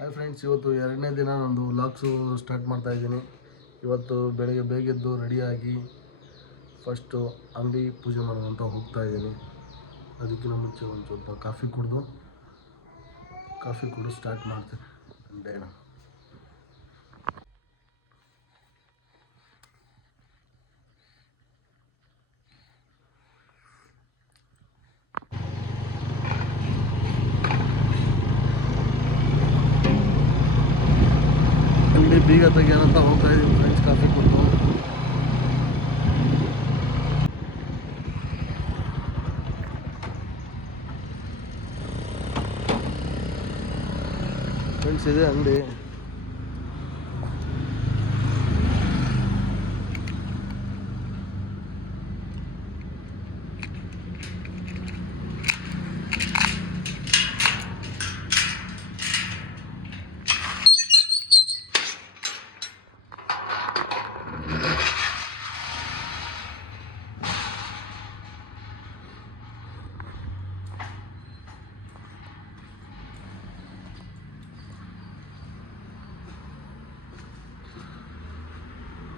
Hi friends, ಇವತ್ತು ಎರಡನೇ ದಿನ ನಂದು ವ್ಲಾಗ್ಸು ಸ್ಟಾರ್ಟ್ ಮಾಡ್ತಾ ಇದ್ದೀನಿ. ಇವತ್ತು ಬೆಳಗ್ಗೆ ಬೇಗೆದ್ದು ರೆಡಿಯಾಗಿ ಫಸ್ಟು ಅಂಗಡಿ ಪೂಜೆ ಮಾಡೋದಂತ ಹೋಗ್ತಾ ಇದ್ದೀನಿ. ಅದಕ್ಕಿಂತ ಮುಂಚೆ ಒಂದು ಸ್ವಲ್ಪ ಕಾಫಿ ಕುಡಿದು ಸ್ಟಾರ್ಟ್ ಮಾಡ್ತೀನಿ ಡೇನ. ಅಂಗಡಿ ಬೀಗ ತೆಗಿಯೋಣಂತ ಹೋಗ್ತಾ ಇದ್ದೀನಿ ಫ್ರೆಂಡ್ಸ್, ಕಾಫಿ ಕುಡಿದು. ಫ್ರೆಂಡ್ಸ್, ಇದೆ ಅಂಗಡಿ.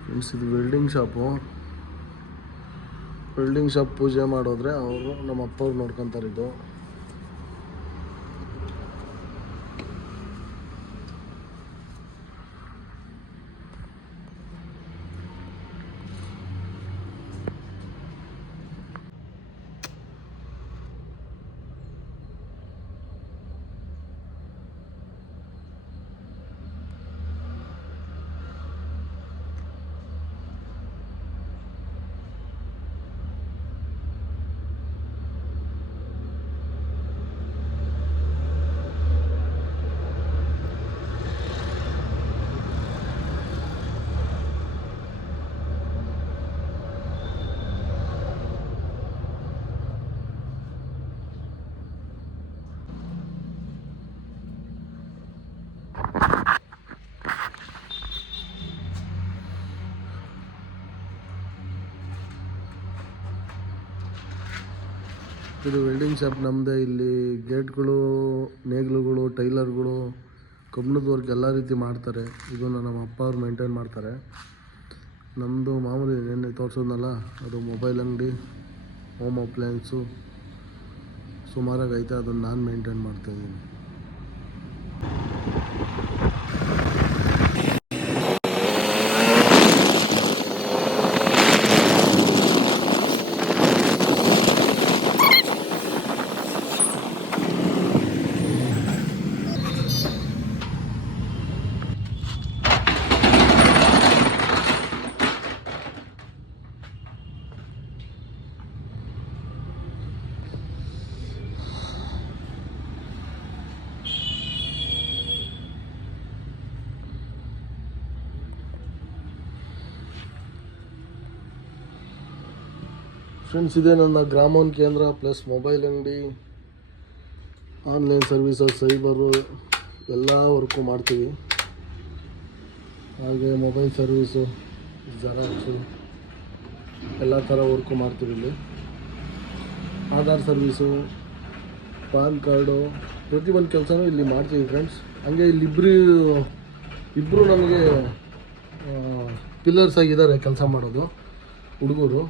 ಫ್ರೆಂಡ್ಸ್, ಇದು ವೆಲ್ಡಿಂಗ್ ಶಾಪ್ ಪೂಜೆ ಮಾಡೋದ್ರೆ ಅವರು ನಮ್ಮ ಅಪ್ಪ ಅವ್ರು ನೋಡ್ಕೊತಾರೆ. ಇದು ವೆಲ್ಡಿಂಗ್ ಶಾಪ್ ನಮ್ಮದೇ. ಇಲ್ಲಿ ಗೇಟ್ಗಳು, ನೇಗ್ಲುಗಳು, ಟೈಲರ್ಗಳು, ಕಬ್ಬಿಣದ ವರ್ಕ್ ಎಲ್ಲ ರೀತಿ ಮಾಡ್ತಾರೆ. ಇದನ್ನು ನಮ್ಮ ಅಪ್ಪ ಅವ್ರು ಮೇಂಟೈನ್ ಮಾಡ್ತಾರೆ. ನಮ್ಮದು ಮಾಮೂಲಿ ನೆನ್ನೆ ತೋರಿಸೋದ್ನಲ್ಲ, ಅದು ಮೊಬೈಲ್ ಅಂಗಡಿ, ಹೋಮ್ ಅಪ್ಲಯನ್ಸು ಸುಮಾರಾಗಿ ಐತೆ. ಅದನ್ನು ನಾನು ಮೇಂಟೈನ್ ಮಾಡ್ತಾಯಿದ್ದೀನಿ. ಫ್ರೆಂಡ್ಸ್, ಇದೆ ನನ್ನ ಗ್ರಾಮೋನ್ ಕೇಂದ್ರ ಪ್ಲಸ್ ಮೊಬೈಲ್ ಅಂಗಡಿ, ಆನ್ಲೈನ್ ಸರ್ವಿಸಸ್, ಸೈಬರು ಎಲ್ಲ ವರ್ಕು ಮಾಡ್ತೀವಿ. ಹಾಗೆ ಮೊಬೈಲ್ ಸರ್ವೀಸು, ಜೆರಾಕ್ಸು ಎಲ್ಲ ಥರ ವರ್ಕು ಮಾಡ್ತೀವಿ. ಇಲ್ಲಿ ಆಧಾರ್ ಸರ್ವೀಸು, ಪಾನ್ ಕಾರ್ಡು, ಪ್ರತಿಯೊಂದು ಕೆಲಸನೂ ಇಲ್ಲಿ ಮಾಡ್ತೀವಿ ಫ್ರೆಂಡ್ಸ್. ಹಾಗೆ ಇಲ್ಲಿ ಇಬ್ಬರು ನಮಗೆ ಪಿಲ್ಲರ್ಸ್ ಆಗಿದ್ದಾರೆ ಕೆಲಸ ಮಾಡೋದು ಹುಡುಗರು.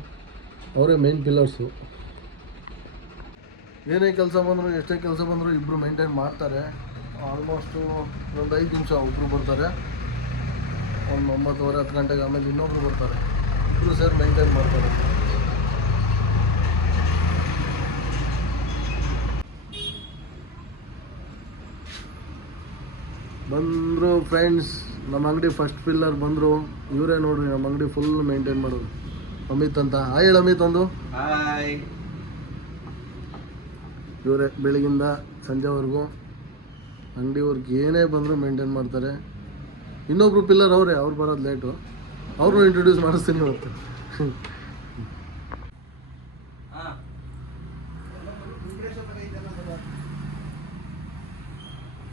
ಅವರೇ ಮೇನ್ ಪಿಲ್ಲರ್ಸು. ಏನೇ ಕೆಲಸ ಬಂದರೂ, ಎಷ್ಟೇ ಕೆಲಸ ಬಂದರೂ ಇಬ್ಬರು ಮೇಂಟೈನ್ ಮಾಡ್ತಾರೆ. ಆಲ್ಮೋಸ್ಟು ಒಂದು 5 ನಿಮಿಷ ಒಬ್ಬರು ಬರ್ತಾರೆ, ಒಂದು 9:30 10 ಗಂಟೆಗೆ. ಆಮೇಲೆ ಇನ್ನೊಬ್ರು ಬರ್ತಾರೆ. ಇಬ್ಬರು ಸೇರಿ ಮೇಂಟೈನ್ ಮಾಡ್ತಾರೆ. ಬಂದರು ಫ್ರೆಂಡ್ಸ್, ನಮ್ಮ ಅಂಗಡಿ ಫಸ್ಟ್ ಪಿಲ್ಲರ್ ಬಂದರು. ಇವರೇ ನೋಡ್ರಿ ನಮ್ಮ ಅಂಗಡಿ ಫುಲ್ ಮೇಂಟೈನ್ ಮಾಡೋದು. ಅಮಿತ್ ಅಂತ. ಹಾಯ್ ಹೇಳು ಅಮಿತ್. ಒಂದು ಹಾಯ್. ಇವರೇ ಬೆಳಗಿಂದ ಸಂಜೆವರೆಗೂ ಅಂಗಡಿವರೆಗೆ ಏನೇ ಬಂದರೂ ಮೇಂಟೈನ್ ಮಾಡ್ತಾರೆ. ಇನ್ನೊಬ್ರು ಪಿಲ್ಲರ್ ಅವರೇ, ಅವ್ರು ಬರೋದು ಲೇಟು. ಅವ್ರನ್ನೂ ಇಂಟ್ರೊಡ್ಯೂಸ್ ಮಾಡಿಸ್ತೀನಿ ಇವತ್ತು.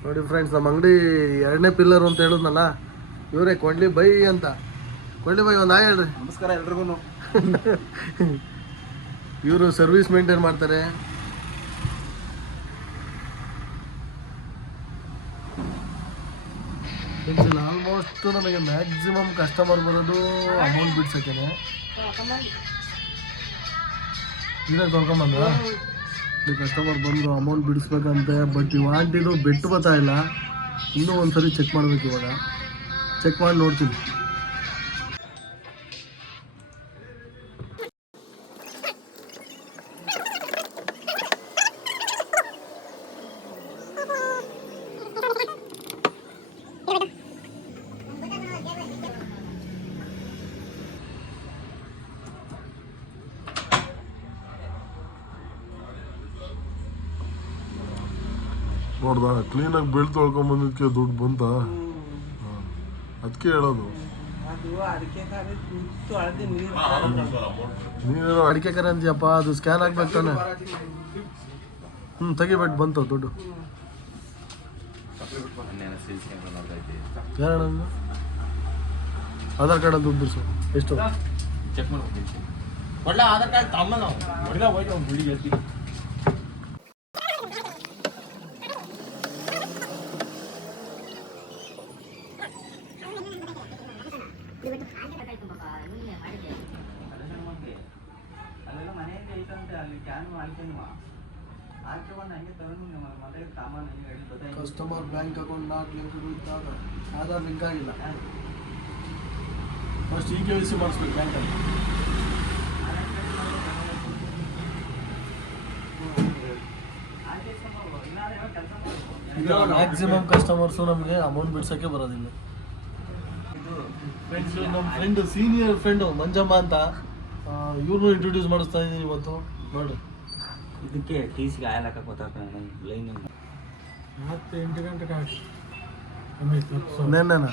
ನೋಡಿ ಫ್ರೆಂಡ್ಸ್, ನಮ್ಮ ಅಂಗಡಿ ಎರಡನೇ ಪಿಲ್ಲರ್ ಅಂತ ಹೇಳಿದ್ನಲ್ಲ, ಇವರೇ ಕೊಂಡ್ಲಿ ಬೈ ಅಂತ. ಕೊಂಡ್ಲಿ ಬೈ, ಒಂದು ಹಾಯ್ ಹೇಳ್ರಿ. ನಮಸ್ಕಾರ ಎಲ್ರಿಗೂ. ಇವರು ಸರ್ವಿಸ್ ಮೇಂಟೈನ್ ಮಾಡ್ತಾರೆ. ಇಲ್ಲಿ ಆಲ್ಮೋಸ್ಟ್ ನಮಗೆ ಮ್ಯಾಕ್ಸಿಮಮ್ ಕಸ್ಟಮರ್ ಬರೋದು ಅಮೌಂಟ್ ಬಿಡ್ಸೋಕ್ಕೆ. ಈಗ ತೊಳ್ಕೊಂಬಂದ್ರ ಈ ಕಸ್ಟಮರ್ ಬಂದರು ಅಮೌಂಟ್ ಬಿಡಿಸ್ಬೇಕಂತೆ. ಬಟ್ ಈ ಆಂಟಿದು ಬೆಟ್ಟು ಬರ್ತಾ ಇಲ್ಲ. ಇನ್ನೂ ಒಂದ್ಸರಿ ಚೆಕ್ ಮಾಡಬೇಕು. ಇವಾಗ ಚೆಕ್ ಮಾಡಿ ನೋಡ್ತೀನಿ. ನೋಡ್ದ ಕ್ಲೀನಾಗಿ ಬೆಳ್ತು ತೊಳ್ಕೊಂಬಂದಕ್ಕೆ ದುಡ್ಡು ಬಂತ. ಅದಕ್ಕೆ ಹೇಳೋದು ನೀನು ಅಡಿಕೆ ಕರೆ ಅಂತೀಯಪ್ಪ. ಅದು ಸ್ಕ್ಯಾನ್ ಆಗ್ಬೇಕು ತಾನೆ. ತೆಗಿಬಿಟ್ಟು ಬಂತು ದುಡ್ಡು. ಯಾರಣ್ಣ ಆಧಾರ್ ಕಾರ್ಡ್ ದುಡ್ಡು ಬಿಡಿಸು. ಎಷ್ಟು ಚೆಕ್ ಮಾಡ್ತೀನಿ. ಒಳ್ಳೆ ಆಧಾರ್ ಕಾರ್ಡ್ ತಮ್ಮ ನಾವು ಒಳ್ಳೆ ಹೋಗಿ ಅವ್ನು ಬಿಡಿ ಹೇಳ್ತೀವಿ. Customer bank account not link ಇದ್ದಾಗ ಆಧಾರ್ ಲಿಂಕ್ ಆಗಿಲ್ಲ. ಫಸ್ಟ್ KYC ಮಾಡಿಸ್ಬೇಕು ಬ್ಯಾಂಕಲ್ಲಿ. ಈಗ ಮ್ಯಾಕ್ಸಿಮಮ್ ಕಸ್ಟಮರ್ಸು ನಮಗೆ ಅಮೌಂಟ್ ಬಿಡ್ಸೋಕ್ಕೆ ಬರೋದಿಲ್ಲ. ನಮ್ಮ ಫ್ರೆಂಡು ಸೀನಿಯರ್ ಫ್ರೆಂಡು ಮಂಜಮ್ಮ ಅಂತ, ಇವ್ರನ್ನೂ ಇಂಟ್ರೊಡ್ಯೂಸ್ ಮಾಡಿಸ್ತಾ ಇದ್ದೀನಿ ಇವತ್ತು. ನೋಡಿ ಇದಕ್ಕೆ TC ಆಯಲ್ ಹಾಕಕ್ಕೆ ಗೊತ್ತಾಗ್ತದೆ ಲೈನ್. 8 ಗಂಟೆಗೆ ನೆನ್ನೆನಾ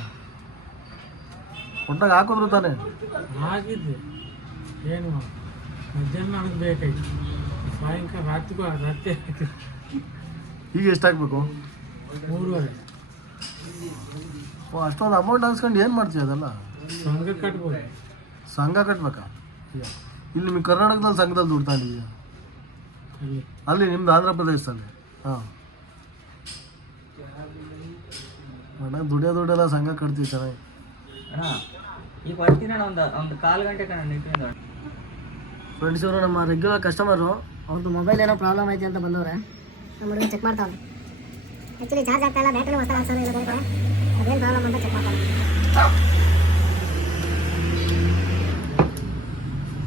ಒಟ್ಟಾಗ ಹಾಕಿದ್ರು ತಾನೆ ಆಗಿದ್ದೆ. ಏನು ಮಧ್ಯಾಹ್ನ ನನಗೆ ಬೇಕಾಯ್ತು, ಸಾಯಂಕಾಲ ರಾತ್ರಿಗೂ ರಾತ್ರಿ ಈಗ ಎಷ್ಟಾಗಬೇಕು? 3:30. ಅಷ್ಟೊಂದು ಅಮೌಂಟ್ ಹಾಕ್ಸ್ಕೊಂಡು ಏನು ಮಾಡ್ತೀವಿ? ಅದೆಲ್ಲ ಸಂಘ ಕಟ್ಬೋದು. ಸಂಘ ಕಟ್ಬೇಕಾ? ಇಲ್ಲಿ ನಿಮಗೆ ಕರ್ನಾಟಕದಲ್ಲಿ ಸಂಘದಲ್ಲಿ ದುಡ್ಡು ತಗೊಂಡಿದ್ದೀಯ? ಅಲ್ಲಿ ನಿಮ್ದು ಆಂಧ್ರ ಪ್ರದೇಶದಲ್ಲಿ? ಹಾಂ ಅಣ್ಣ ದುಡಿಯೋದೆಲ್ಲ ಸಂಘ ಕಟ್ತೀವಿ ಚೆನ್ನಾಗಿ. ಈಗ ಬರ್ತೀನಿ ಒಂದು 1/4 ಗಂಟೆ ನಿಂತ್ಕೊಂಡು. ಫ್ರೆಂಡ್ಸ್ ಇವರು ನಮ್ಮ ರೆಗ್ಯುಲರ್ ಕಸ್ಟಮರು. ಅವ್ರದ್ದು ಮೊಬೈಲ್ ಏನೋ ಪ್ರಾಬ್ಲಮ್ ಐತೆ ಅಂತ ಬಂದವ್ರೆ. ನಮ್ಮ ಹುಡುಗ ಚೆಕ್ ಮಾಡ್ತಾವ್ರೆ. ಆ್ಯಕ್ಚುಲಿ ಚಾರ್ಜ್ ಆಗ್ತಾ ಇಲ್ಲ, ಬ್ಯಾಟ್ರಿ ಹೊಸ ಹಾಕ್ಸೋದು ಇಲ್ಲ, ಬೇರೆ ಅದೇನು ಪ್ರಾಬ್ಲಮ್ ಅಂತ ಚೆಕ್ ಮಾಡ್ತಾರೆ.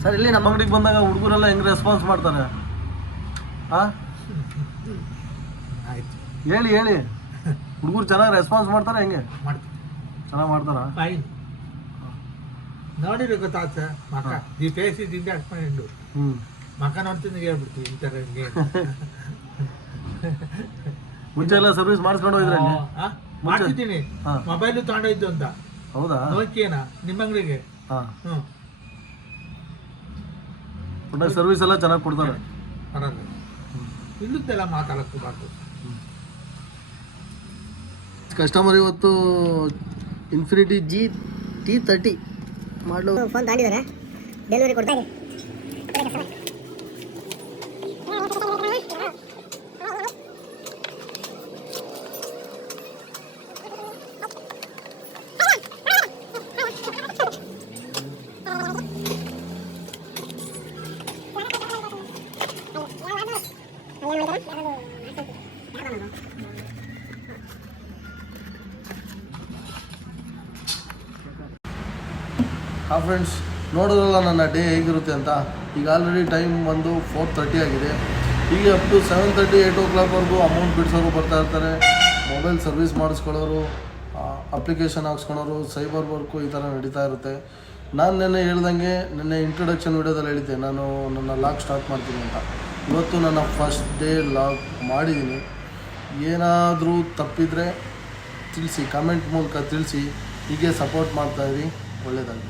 ಸರ್ ಇಲ್ಲಿ ನಮ್ಮ ಅಂಗಡಿಗೆ ಬಂದಾಗ ಹುಡುಗರೆಲ್ಲ ಹೆಂಗೆ ರೆಸ್ಪಾನ್ಸ್ ಮಾಡ್ತಾರೆ? ಹಾಂ ಆಯ್ತು ಹೇಳಿ ಹೇಳಿ. ಹುಡುಗರು ಚೆನ್ನಾಗಿ ರೆಸ್ಪಾನ್ಸ್ ಮಾಡ್ತಾರೆ? ಹೆಂಗೆ ಮಾಡ್ತೀವಿ? ಚೆನ್ನಾಗಿ ಮಾಡ್ತಾರಾ? ಫೈನ್. ನೋಡಿರಿ ಗೊತ್ತಾಗ್ತ ಮಕ್ಕ ಈ ಫೇಸ್ ದಿಂದ ಹಾಕ್ಕೊಂಡು ಮಕ್ಕ ನೋಡ್ತೀನಿ ಹೇಳ್ಬಿಡ್ತೀವಿ ಈ ಥರ ಹಿಂಗೆ. ಮುಂಚೆ ಎಲ್ಲ ಸರ್ವಿಸ್ ಮಾಡಿಸ್ಕೊಂಡು ಹೋಗಿದ್ರೆ? ಮಾಡ್ತಿದ್ದೀನಿ. ಮೊಬೈಲು ತಗೊಂಡೋಯ್ತು ಅಂತ. ಹೌದಾ? ನೋಕಿಯೇನಾ ನಿಮ್ಮ ಅಂಗಡಿಗೆ? ಹಾಂ ಹ್ಞೂ ಒಟ್ಟಾಗಿ ಸರ್ವಿಸ್ ಎಲ್ಲ ಚೆನ್ನಾಗಿ ಕೊಡ್ತಾರೆ. ಬರೋದು ಇಲ್ಲದ್ದೆಲ್ಲ ಮಾತಾಡೋಕ್ಕೆ ಬಾಕು. ಕಸ್ಟಮರ್ ಇವತ್ತು ಇನ್ಫಿನಿಟಿ GT30 ಮಾಡಲು ಫೋನ್ ತಗೊಂಡಿದ್ದಾರೆ, ಡೆಲಿವರಿ ಕೊಡ್ತಾ ಇದೆ. ಹಾಂ ಫ್ರೆಂಡ್ಸ್, ನೋಡೋದಲ್ಲ ನನ್ನ ಡೇ ಹೇಗಿರುತ್ತೆ ಅಂತ. ಈಗ ಆಲ್ರೆಡಿ ಟೈಮ್ ಬಂದು 4:30 ಆಗಿದೆ. ಈಗ ಅಪ್ ಟು 7:30 8 o'clockವರೆಗೂ ಅಮೌಂಟ್ ಬಿಡಿಸೋರು ಬರ್ತಾ ಇರ್ತಾರೆ. ಮೊಬೈಲ್ ಸರ್ವಿಸ್ ಮಾಡಿಸ್ಕೊಳ್ಳೋರು, ಅಪ್ಲಿಕೇಶನ್ ಹಾಕ್ಸ್ಕೊಳೋರು, ಸೈಬರ್ ವರ್ಕು ಈ ಥರ ನಡೀತಾ ಇರುತ್ತೆ. ನಾನು ನಿನ್ನೆ ಹೇಳ್ದಂಗೆ ನಿನ್ನೆ ಇಂಟ್ರೊಡಕ್ಷನ್ ವೀಡಿಯೋದಲ್ಲಿ ಹೇಳಿದ್ದೆ ನಾನು ನನ್ನ ಲಾಗ್ ಸ್ಟಾರ್ಟ್ ಮಾಡ್ತೀನಿ ಅಂತ. ಇವತ್ತು ನನ್ನ ಫಸ್ಟ್ ಡೇ ಲಾಗ್ ಮಾಡಿದ್ದೀನಿ. ಏನಾದರೂ ತಪ್ಪಿದರೆ ತಿಳಿಸಿ, ಕಮೆಂಟ್ ಮೂಲಕ ತಿಳಿಸಿ. ಹೀಗೆ ಸಪೋರ್ಟ್ ಮಾಡ್ತಾಯಿರಿ. ಒಳ್ಳೆಯದಾಗಲಿ.